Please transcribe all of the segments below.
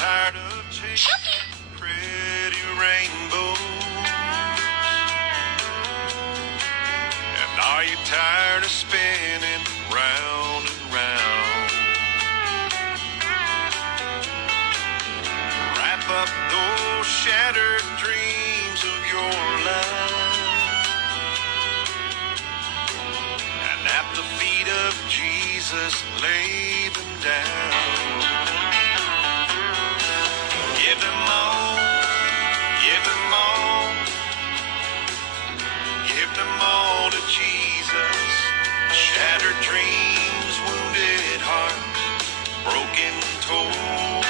tired of chasing pretty rainbows? And are you tired of spinning round and round? Wrap up those shattered dreams of your life, and at the feet of Jesus lay them down. Give him all, give him all, give them all to Jesus. Shattered dreams, wounded hearts, broken toes.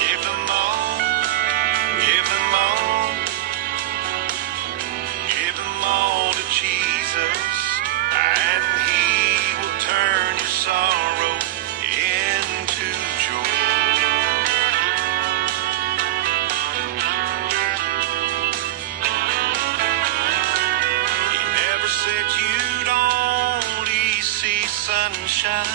Give them all, give them all, give them all to Jesus, and he will turn your sorrow into joy. He never said you'd only see sunshine,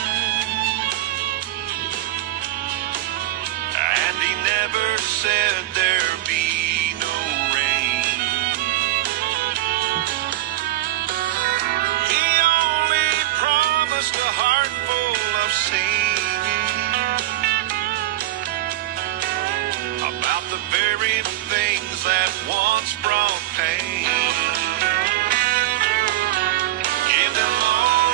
and he never said there'd be no rain. He only promised a heart full of singing about the very things that once brought pain. Give them all,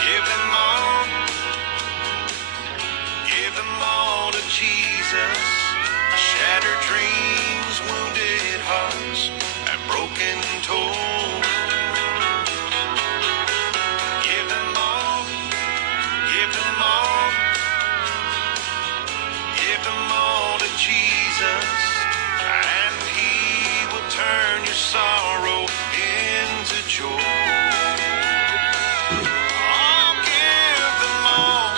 give them all, give them all to Jesus. Shattered dreams, wounded hearts, and broken toes. Give them all, give them all, give them all to Jesus, and he will turn your sorrow into joy. Oh, give them all,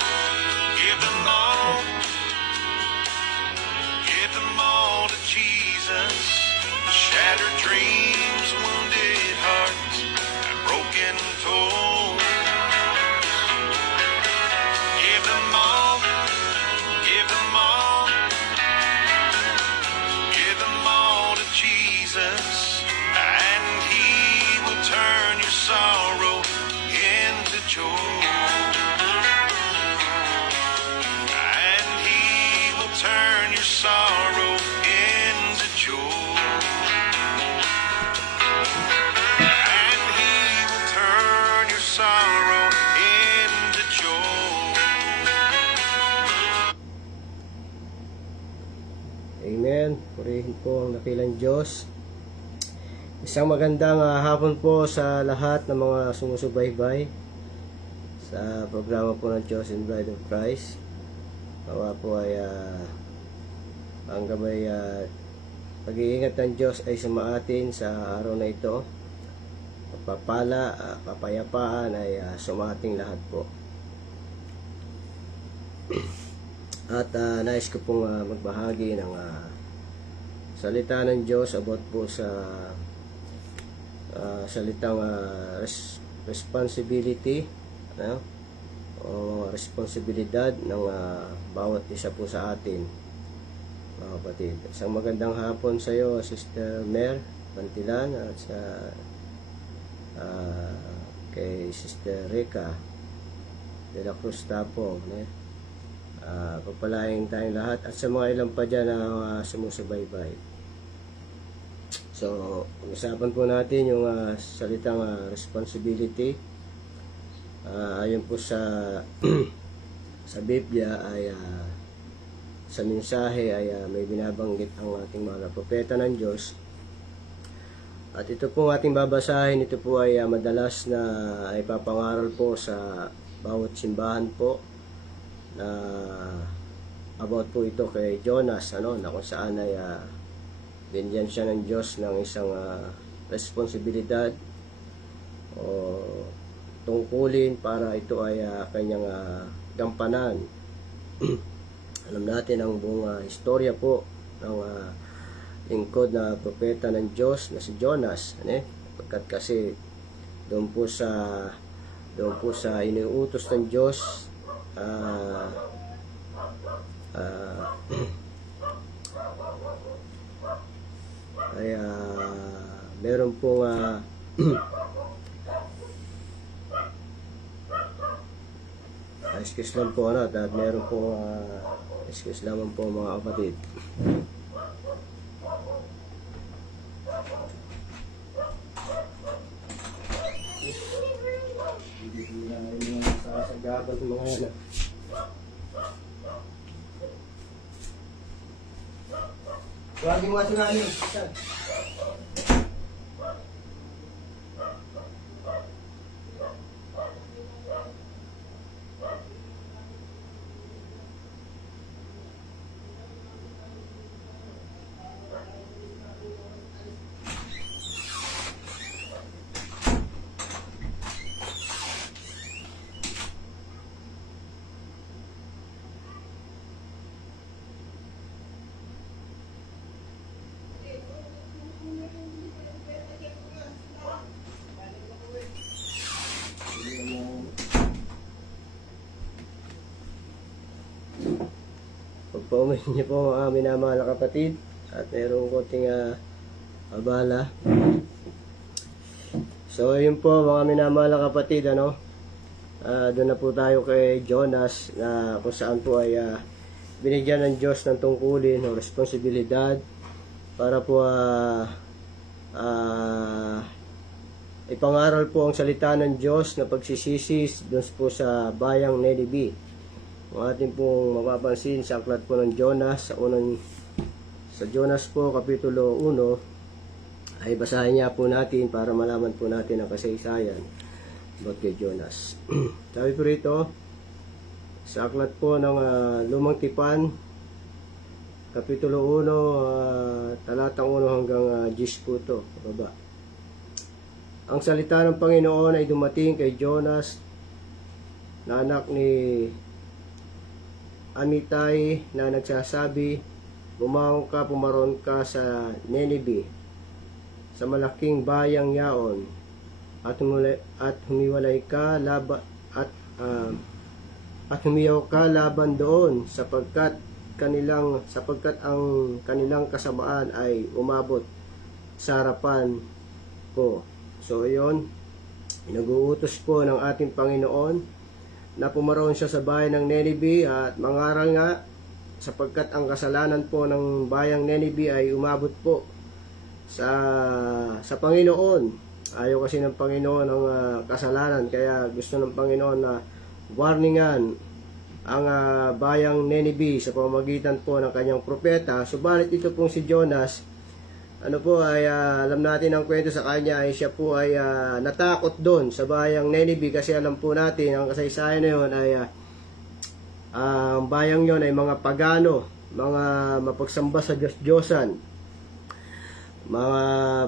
give them all, give them all to Jesus. Shattered dreams, wounded hearts, and broken toes. Give them all, give them all, give them all to Jesus, and he will turn your sorrow into joy. And he will turn your sorrow into joy. And he will turn your sorrow into joy. Amen. Purihin po ang dakilang Diyos. Isang magandang hapon po sa lahat ng mga sumusubaybay sa programa po ng Chosen Bride of Christ. Nawa po ay ang gabay pag-iingat ng Diyos ay sumaatin sa araw na ito. Pagpapala, kapayapaan ay sumating lahat po. At nais ko pong magbahagi ng salita ng Diyos about po sa salitang responsibility, o responsibilidad ng bawat isa po sa atin, mga kapatid. Isang magandang hapon sa iyo, Sister Mer Pantilan, at sa kay Sister Rica de la Cruz Tapong. Pagpalaing tayong lahat, at sa mga ilang pa dyan na sumusubaybay. So, usapan po natin yung salitang responsibility. Ayon po sa sa Biblia ay sa mensahe ay may binabanggit ang ating mga propeta ng Diyos. At ito po ating babasahin, ito po ay madalas na ay papangaral po sa bawat simbahan po, na about po ito kay Jonas, na kung saan ay binigyan siya ng Diyos ng isang responsibilidad o tungkulin para ito ay kanyang gampanan. Alam natin ang buong istorya po ng lingkod na propeta ng Diyos na si Jonas, pagkat kasi doon po sa iniuutos ng Diyos Ah, ay meron pong excuse lang po at meron pong excuse lamang po mga kapatid. Hindi na yung mga sasagaban ng mga yan. Huwag mo sinali. Pagpaumin niyo po mga minamahal na kapatid at mayroong konting abala. So yun po mga minamahal na kapatid, doon na po tayo kay Jonas na kung saan po ay binigyan ng Diyos ng tungkulin o responsibilidad para po ipangaral po ang salita ng Diyos na pagsisisi doon po sa bayang Nineveh. Ang ating pong mapapansin sa aklat po ng Jonas, sa Jonas po, Kapitulo 1, ay basahin niya po natin para malaman po natin ang kasaysayan about kay Jonas. Sabi po rito, sa aklat po ng Lumang Tipan, Kapitulo 1, talatang 1 hanggang 10 po ito, baba. Ang salita ng Panginoon ay dumating kay Jonas, na anak ni Amitay, na nagsasabi, bumangon ka, pumaron ka sa Nineveh, sa malaking bayang yaon, at humiwalay ka at humiyaw ka laban doon, sapagkat ang kanilang kasamaan ay umabot sa harapan ko. So iyon, nag-uutos po ng ating Panginoon na pumaroon siya sa bayan ng Nineveh at mangaral nga, sapagkat ang kasalanan po ng bayang Nineveh ay umabot po sa Panginoon. Ayaw kasi ng Panginoon ang kasalanan, kaya gusto ng Panginoon na warningan ang bayang Nineveh sa pamamagitan po ng kanyang propeta. Subalit ito pong si Jonas, alam natin ang kwento sa kanya ay siya po ay natakot doon sa bayang Nineveh, kasi alam po natin ang kasaysayan na yun ay ang bayang yon ay mga pagano, mga mapagsamba sa Diyos-Diyosan, mga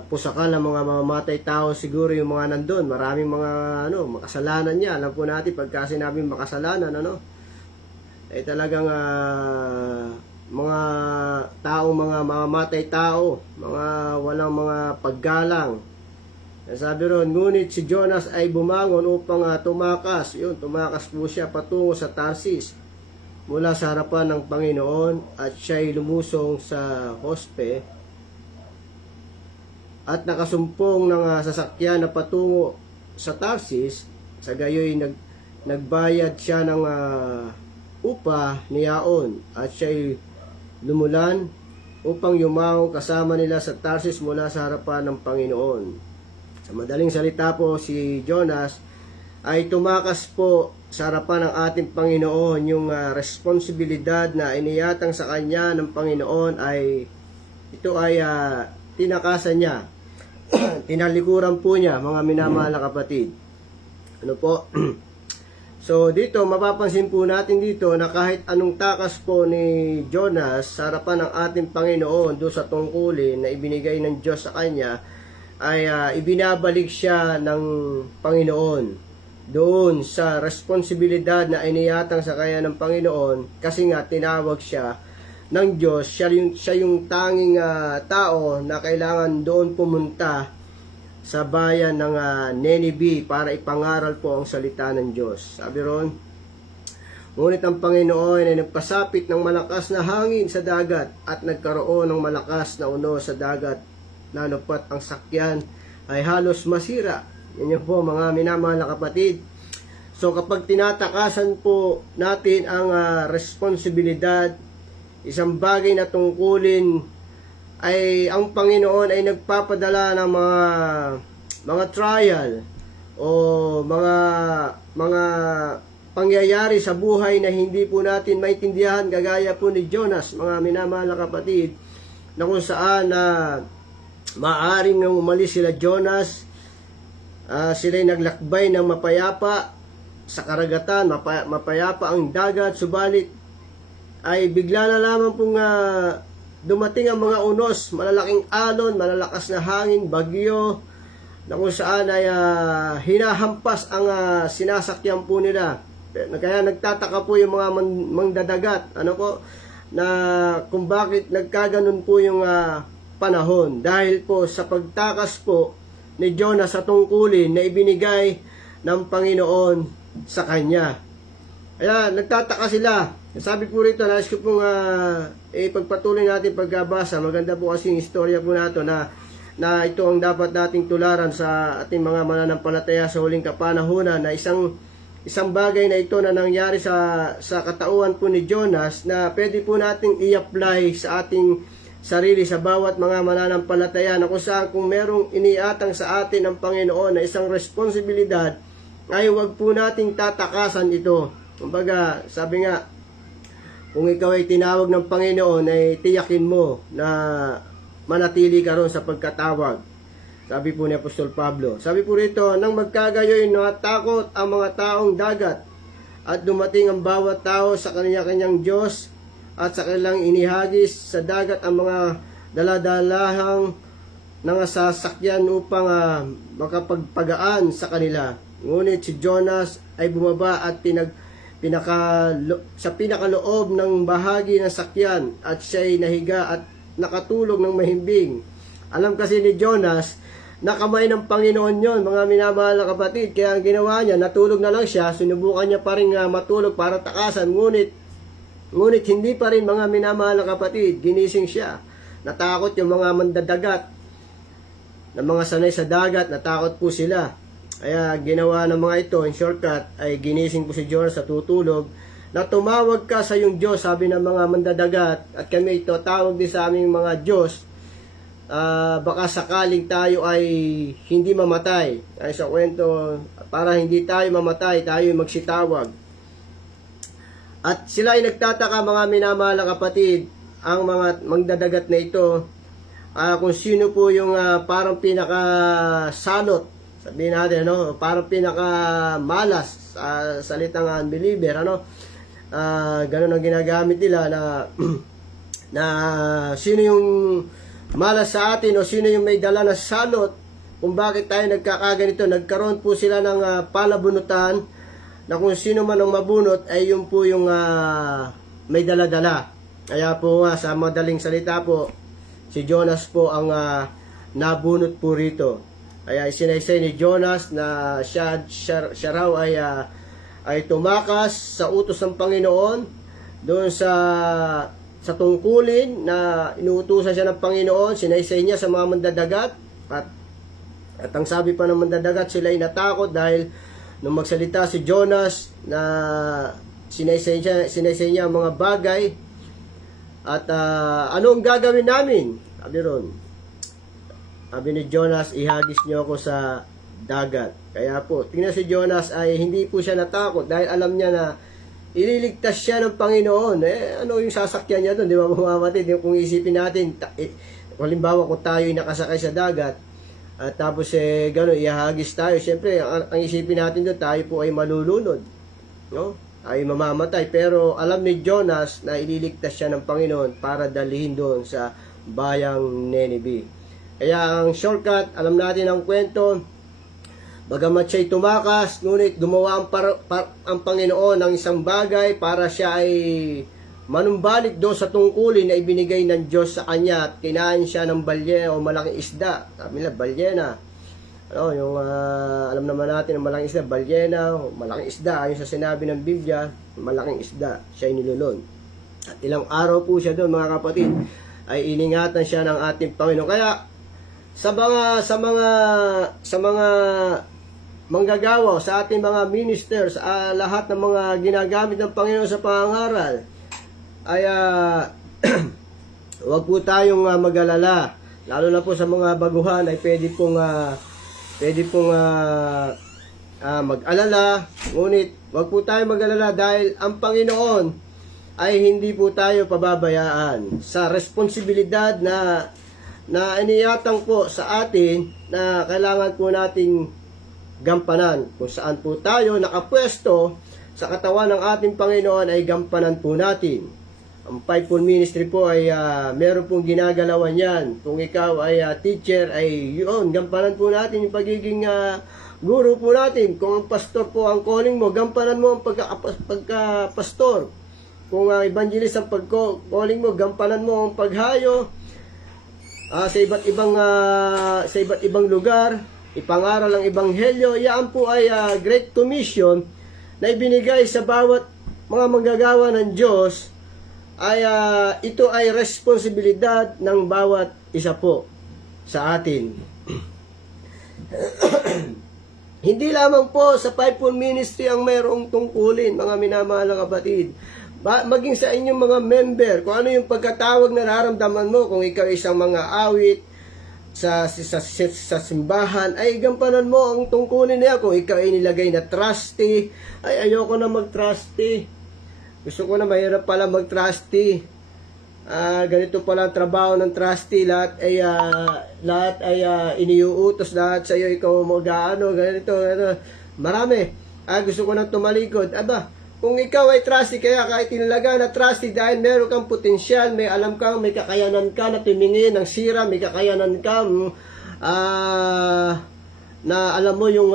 pusakal ng mga mamamatay tao siguro yung mga nandun. Maraming mga makasalanan niya. Alam po natin pagka sinabing makasalanan, ay talagang mga taong mga mamamatay tao, mga walang mga paggalang. Sabi ron, ngunit si Jonas ay bumangon upang tumakas. Tumakas po siya patungo sa Tarsis mula sa harapan ng Panginoon, at siya'y lumusong sa Hospe at nakasumpong ng sasakyan na patungo sa Tarsis. Sa gayoy nagbayad siya ng upa ni Yaon, at siya'y lumulan upang yumaong kasama nila sa Tarsis mula sa harapan ng Panginoon. Sa madaling salita po, si Jonas ay tumakas po sa harapan ng ating Panginoon. Yung responsibilidad na iniyatang sa kanya ng Panginoon ay tinakasan niya. Tinalikuran po niya, mga minamahal na kapatid. So dito, mapapansin po natin dito na kahit anong takas po ni Jonas sa harapan ng ating Panginoon doon sa tungkulin na ibinigay ng Diyos sa kanya, ay ibinabalik siya ng Panginoon doon sa responsibilidad na iniyatang sa kanya ng Panginoon, kasi nga tinawag siya ng Diyos. Siya yung tanging tao na kailangan doon pumunta sa bayan ng Nineveh para ipangaral po ang salita ng Diyos. Sabi ron, Ngunit ang Panginoon ay nagpasapit ng malakas na hangin sa dagat at nagkaroon ng malakas na unos sa dagat na napat ang sakyan ay halos masira. Yan po mga minamahal na kapatid. So kapag tinatakasan po natin ang responsibilidad, isang bagay na tungkulin, ay ang Panginoon ay nagpapadala ng mga trial o mga pangyayari sa buhay na hindi po natin maintindihan, gagaya po ni Jonas, mga minamahal na kapatid, na kung saan maaring nang umalis sila Jonas, sila'y naglakbay ng mapayapa sa karagatan, mapayapa ang dagat, subalit ay bigla na lamang pong dumating ang mga unos, malalaking alon, malalakas na hangin, bagyo, na kung saan ay hinahampas ang sinasakyan po nila. Kaya nagtataka po yung mga mangdadagat, na kung bakit nagkaganon po yung panahon. Dahil po sa pagtakas po ni Jonas sa tungkulin na ibinigay ng Panginoon sa kanya. Kaya nagtataka sila. Sabi po rito, nais ko pong ipagpatuloy natin pagkabasa. Maganda po kasi yung istorya po nato na ito ang dapat nating tularan sa ating mga mananampalataya sa huling kapanahunan, na isang bagay na ito na nangyari sa katauhan po ni Jonas na pwede po nating i-apply sa ating sarili, sa bawat mga mananampalataya, na kung saan kung merong iniatang sa atin ng Panginoon na isang responsibilidad, ay huwag po nating tatakasan ito. Kumbaga, sabi nga, kung ikaw ay tinawag ng Panginoon, ay tiyakin mo na manatili ka ron sa pagkatawag. Sabi po ni Apostol Pablo. Sabi po rito, nang magkagayoy, natakot ang mga taong dagat at dumating ang bawat tao sa kanya-kanyang Diyos at sa kanilang inihagis sa dagat ang mga daladalahang nangasasakyan upang makapagpagaan sa kanila. Ngunit si Jonas ay bumaba at sa pinakaloob ng bahagi ng sakyan at siya'y nahiga at nakatulog ng mahimbing. Alam kasi ni Jonas na kamay ng Panginoon yon, mga minamahal na kapatid. Kaya ang ginawa niya, natulog na lang siya, sinubukan niya pa rin matulog para takasan, ngunit hindi pa rin, mga minamahal na kapatid, ginising siya. Natakot yung mga mandadagat, na mga sanay sa dagat, natakot po sila. Kaya ginawa ng mga ito, in shortcut, ay ginising po si Jonas sa tutulog, na tumawag ka sa iyong Diyos, sabi ng mga mandadagat, at kami ito, tawag din sa aming mga Diyos, baka sakaling tayo ay hindi mamatay. Ay sa kwento, para hindi tayo mamatay, tayo magsitawag. At sila ay nagtataka, mga minamahal na kapatid, ang mga magdadagat na ito, kung sino po yung parang pinakasalot, sabihin natin, parang pinakamalas sa salitang unbeliever, ganun ang ginagamit nila na sino yung malas sa atin o sino yung may dala na salot, kung bakit tayo nagkakaganito. Nagkaroon po sila ng palabunutan na kung sino man ang mabunot ay yun po yung may dala-dala. Kaya po sa madaling salita po, si Jonas po ang nabunot po rito. Kaya isinaysay ni Jonas na siya raw ay tumakas sa utos ng Panginoon doon sa tungkulin na inuutusan siya ng Panginoon. Sinaysay niya sa mga mandadagat at ang sabi pa ng mandadagat, sila ay natakot dahil nung magsalita si Jonas na sinaysay niya ang mga bagay at ano ang gagawin namin? Sabi ron, sabi ni Jonas, ihagis niyo ako sa dagat. Kaya po, tingnan si Jonas ay hindi po siya natakot dahil alam niya na ililigtas siya ng Panginoon. Ano yung sasakyan niya doon? Di ba mga kapatid? Kung isipin natin, halimbawa kung tayo ay nakasakay sa dagat at tapos gano'n, ihagis tayo. Siyempre, ang isipin natin doon, tayo po ay malulunod. No? Ay mamamatay. Pero alam ni Jonas na ililigtas siya ng Panginoon para dalhin doon sa bayang Nineveh. Kaya ang shortcut, alam natin ang kwento, bagamat siya'y tumakas, ngunit gumawa ang Panginoon ng isang bagay para siya ay manumbalik doon sa tungkulin na ibinigay ng Diyos sa kanya at kinain siya ng balyena o malaking isda. Sabi nila, balyena. Ano, yung alam naman natin ang malaking isda, balyena, malaking isda, ayon sa sinabi ng Biblia, malaking isda, siya ay nilulon. At ilang araw po siya doon, mga kapatid, ay iningatan siya ng ating Panginoon. Kaya sa mga manggagawa, sa ating mga ministers, lahat ng mga ginagamit ng Panginoon sa pangangaral, ay huwag po tayong mag-alala. Lalo na po sa mga baguhan ay pwede pong mag-alala. Ngunit huwag po tayong mag-alala dahil ang Panginoon ay hindi po tayo pababayaan sa responsibilidad na iniyatang po sa atin na kailangan po nating gampanan. Kung saan po tayo nakapwesto sa katawan ng ating Panginoon ay gampanan po natin. Ang fivefold ministry po ay meron pong ginagalawan yan. Kung ikaw ay teacher, ay yun, gampanan po natin yung pagiging guru po natin. Kung ang pastor po ang calling mo, gampanan mo ang pagka-pastor. Kung evangelist ang calling mo, gampanan mo ang paghayo sa iba't ibang lugar, ipangaral ang ebanghelyo. Yan po ay Great Commission na ibinigay sa bawat mga manggagawa ng Diyos. Ito ay responsibilidad ng bawat isa po sa atin. Hindi lamang po sa fivefold ministry ang mayroong tungkulin, mga minamahal na kapatid. Maging sa inyong mga member, kung ano yung pagkatawag na nararamdaman mo, kung ikaw isang mga awit sa simbahan, ay gampanan mo ang tungkulin niya. Kung ikaw ay nilagay na trustee, ay ayoko na mag-trustee. Gusto ko na, mahirap pala mag-trustee. Ganito pala ang trabaho ng trustee. Lahat ay iniuutos lahat sa iyo. Ikaw mag-ano, ganito. Marami. Gusto ko na tumalikod. Kung ikaw ay trustee, kaya kahit tinalaga na trustee dahil meron kang potensyal, may alam kang, may kakayanan ka na tumingin ng sira, may kakayanan ka na alam mo yung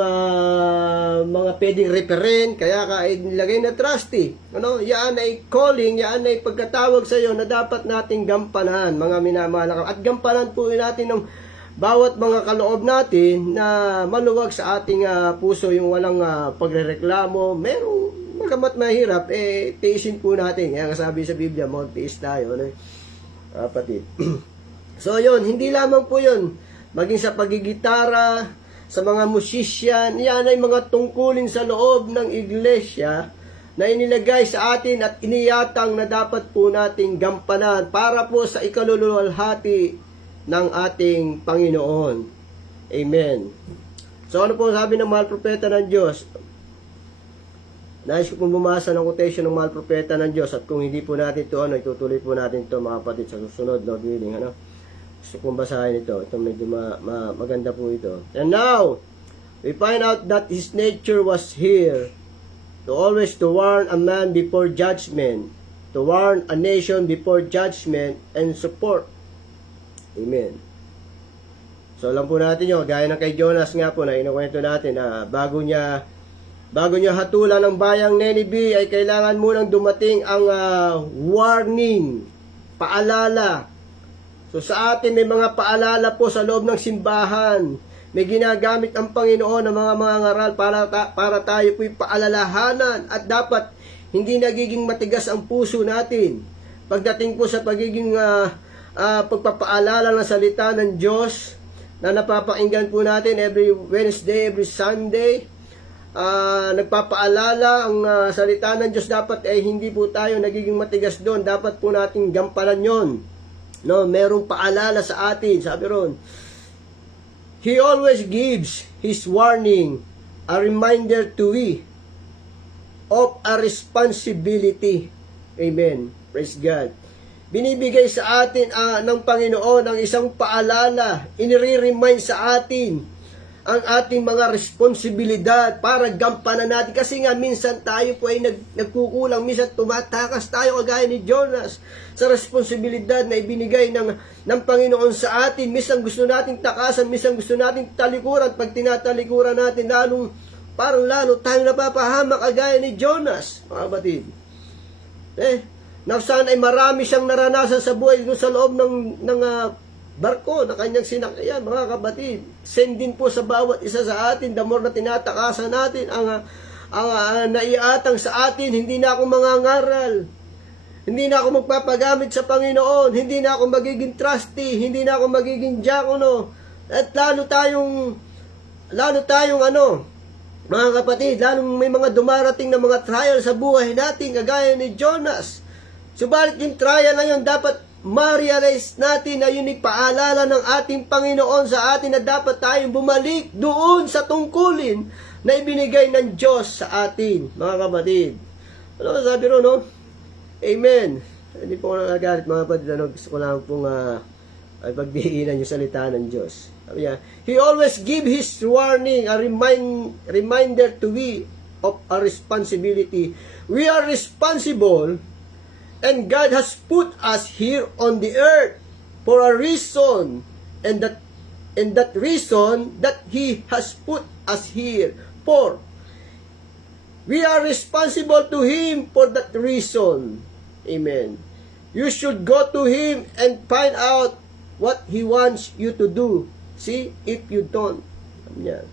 mga pwedeng referent, kaya ka ay nilagay na trustee. Yan ay calling, yan ay pagkatawag sa iyo na dapat nating gampanan, mga minamahal. At gampanan po natin ng bawat mga kaloob natin na maluwag sa ating puso, yung walang pagrereklamo. Merong magamat mahirap, tiisin po natin. Kaya sabi sa Biblia, magtiis tayo. Kapatid. So yun, hindi lamang po yun. Maging sa pagigitara, sa mga musician, yan ay mga tungkulin sa loob ng iglesia na inilagay sa atin at iniyatang na dapat po nating gampanan para po sa ikaluluwalhati ng ating Panginoon. Amen. So ano po sabi ng mahal propeta ng Diyos? Nais ko pong bumasa ng quotation ng mahal propeta ng Diyos, at kung hindi po natin ito, itutuloy po natin ito, mga kapatid, sa susunod, Lord willing. Gusto kong basahin ito. Ito medyo maganda po ito. And now, we find out that his nature was here to always to warn a man before judgment, to warn a nation before judgment, and support. Amen. So alam po natin yun, gaya ng kay Jonas nga po na inukwento natin na bago niya hatulan ng bayang Nineveh ay kailangan munang dumating ang warning, paalala. So sa atin may mga paalala po sa loob ng simbahan. May ginagamit ang Panginoon ng mga ngaral para tayo po'y paalalahanan, at dapat hindi nagiging matigas ang puso natin. Pagdating po sa pagiging pagpapaalala ng salita ng Diyos na napapakinggan po natin every Wednesday, every Sunday, nagpapaalala ang salita ng Diyos, dapat hindi po tayo nagiging matigas doon. Dapat po nating gampanan yon. Merong paalala sa atin. Sabi ron, He always gives His warning, a reminder to we of a responsibility. Amen. Praise God. Binibigay sa atin ng Panginoon ang isang paalala. Inire-remind sa atin ang ating mga responsibilidad para gampanan natin. Kasi nga minsan tayo po ay nagkukulang, minsan tumatakas tayo kagaya ni Jonas sa responsibilidad na ibinigay ng Panginoon sa atin. Minsan gusto nating takasan, minsan gusto nating talikuran. Pag tinatalikuran natin, lalo tayo napapahamak kagaya ni Jonas, mga batid. Na sana ay marami siyang naranasan sa buhay sa loob ng barko na kanyang sinakyan, mga kapatid. Send din po sa bawat isa sa atin, the more na tinatakasan natin ang naiatang sa atin, hindi na ako mangangaral. Hindi na ako magpapagamit sa Panginoon. Hindi na ako magiging trusty. Hindi na ako magiging diakono. At lalo tayong mga kapatid, lalong may mga dumarating na mga trial sa buhay natin, kagaya ni Jonas. Subalit yung trial na yun, dapat ma-realize natin na yun ay paalala ng ating Panginoon sa atin na dapat tayong bumalik doon sa tungkulin na ibinigay ng Diyos sa atin, mga kapatid. Ano sabi ro, no? Amen. Hindi po ako nagagalit, mga kapatid. Gusto ko lang pong pagdiinan yung salita ng Diyos. Sabi niya, He always give His warning, a reminder to we of our responsibility. We are responsible, and God has put us here on the earth for a reason, and that reason that He has put us here for. We are responsible to Him for that reason. Amen. You should go to Him and find out what He wants you to do. See, if you don't. Yan.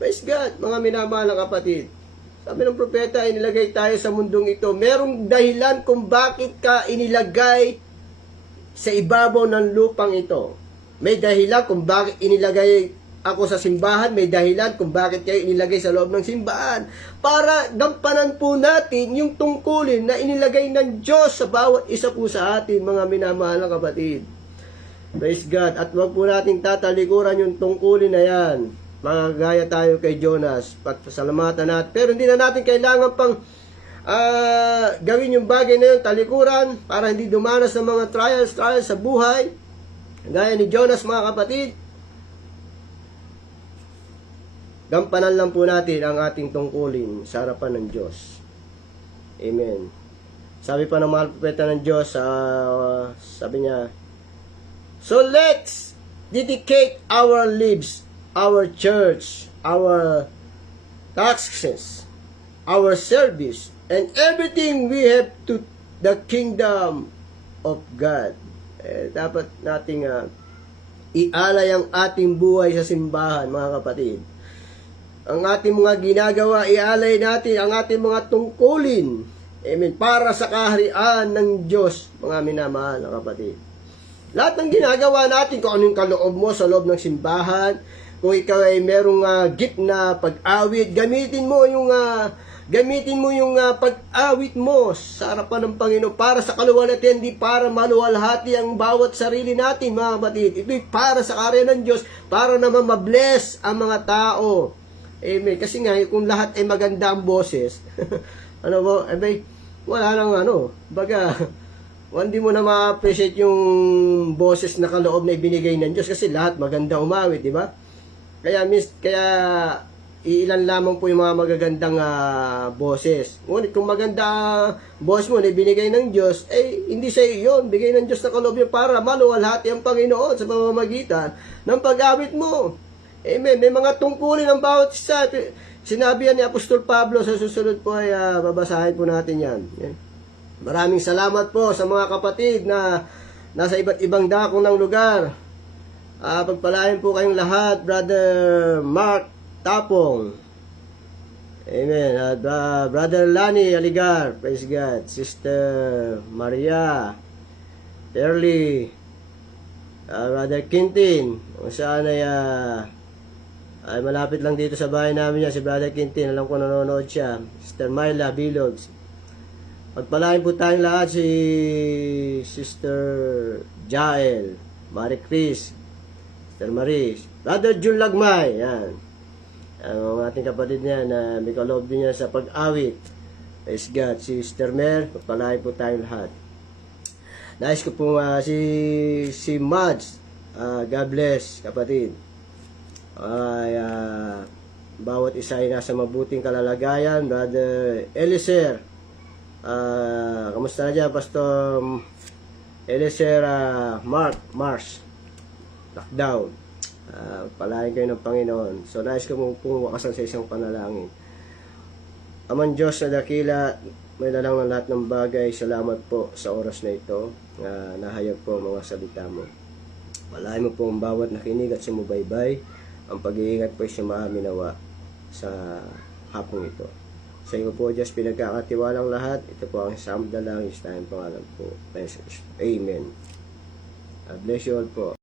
Praise God, mga minamahal na kapatid. Sabi ng propeta, inilagay tayo sa mundong ito. Merong dahilan kung bakit ka inilagay sa ibabaw ng lupang ito. May dahilan kung bakit inilagay ako sa simbahan, may dahilan kung bakit kayo inilagay sa loob ng simbahan. Para gampanan po natin yung tungkulin na inilagay ng Diyos sa bawat isa po sa atin, mga minamahal na kapatid. Praise God. At wag po nating tatalikuran yung tungkulin na yan. Magagaya tayo kay Jonas. Pasalamatan natin. Pero hindi na natin kailangan pang gawin yung bagay na yun, talikuran, para hindi dumanas ng mga trials sa buhay. Gaya ni Jonas, mga kapatid. Gampanan lang po natin ang ating tungkulin sa harapan ng Diyos. Amen. Sabi pa ng mahal propeta ng Diyos, sabi niya, so let's dedicate our lives, our church, our taxes, our service, and everything we have to the kingdom of God. Dapat nating ialay ang ating buhay sa simbahan, mga kapatid. Ang ating mga ginagawa, ialay natin ang ating mga tungkulin. Amen. Para sa kaharian ng Diyos, mga minamahal na kapatid. Lahat ng ginagawa natin, kung anong kaloob mo sa loob ng simbahan, kung ikaw ay merong gift na pag-awit, gamitin mo yung pag-awit mo sa harapan ng Panginoon para sa kaluwalhatian, hindi para maluwalhati ang bawat sarili natin, mga kapatid. Ito'y para sa kaharian ng Diyos, para naman ma-bless ang mga tao. Amen. Kasi nga, kung lahat ay maganda ang boses, wala nang baga, hindi mo na ma-appreciate yung boses na kaloob na ibinigay ng Diyos kasi lahat maganda umawit, di ba? Kaya iilan lamang po yung mga magagandang boses. Ngunit kung maganda boses mo na ibinigay ng Diyos, hindi sa iyo yun. Bigay ng Diyos na kaloob yun para maluwalhati ang Panginoon sa pamamagitan ng pag-awit mo. Amen. May mga tungkulin ng bawat isa. Sinabi yan ni Apostol Pablo, sa susunod po ay babasahin po natin yan. Maraming salamat po sa mga kapatid na nasa iba't ibang dako ng lugar. Pagpalain po kayong lahat, Brother Mark Tapong. Amen. At Brother Lani Aligar, praise God. Sister Maria Perly, Brother Quintin, kung saan ay malapit lang dito sa bahay namin yan, si Brother Quintin, alam ko nanonood siya. Sister Myla Bilogs. Pagpalain po tayong lahat, si Sister Jael, Marie Chris, Sister Marie, Brother Jun Lagmay, yan. Ang ating kapatid niya na may kaloob din niya sa pag-awit. Praise God. Si Sister Mer, pagpalain po tayong lahat. Nais ko po si Mads, God bless, kapatid. Bawat isa ay nasa mabuting kalalagayan. Brother Eliser, kamusta na dyan, Pastor Eliser Mars, lockdown. Palain kayo ng Panginoon. So nais ko pong wakasan sa isang panalangin. Amang Diyos na dakila, may lalang ng lahat ng bagay, salamat po sa oras na ito na nahayag po ang mga salita mo. Walahin mo po ang bawat nakinig at sumubaybay. Ang pag-iingat po ay sumaminawa sa hapong ito. Sa iyo po, Diyos, pinagkakatiwalang lahat. Ito po ang samdalangis tayong pangalan po. Amen. God bless you all po.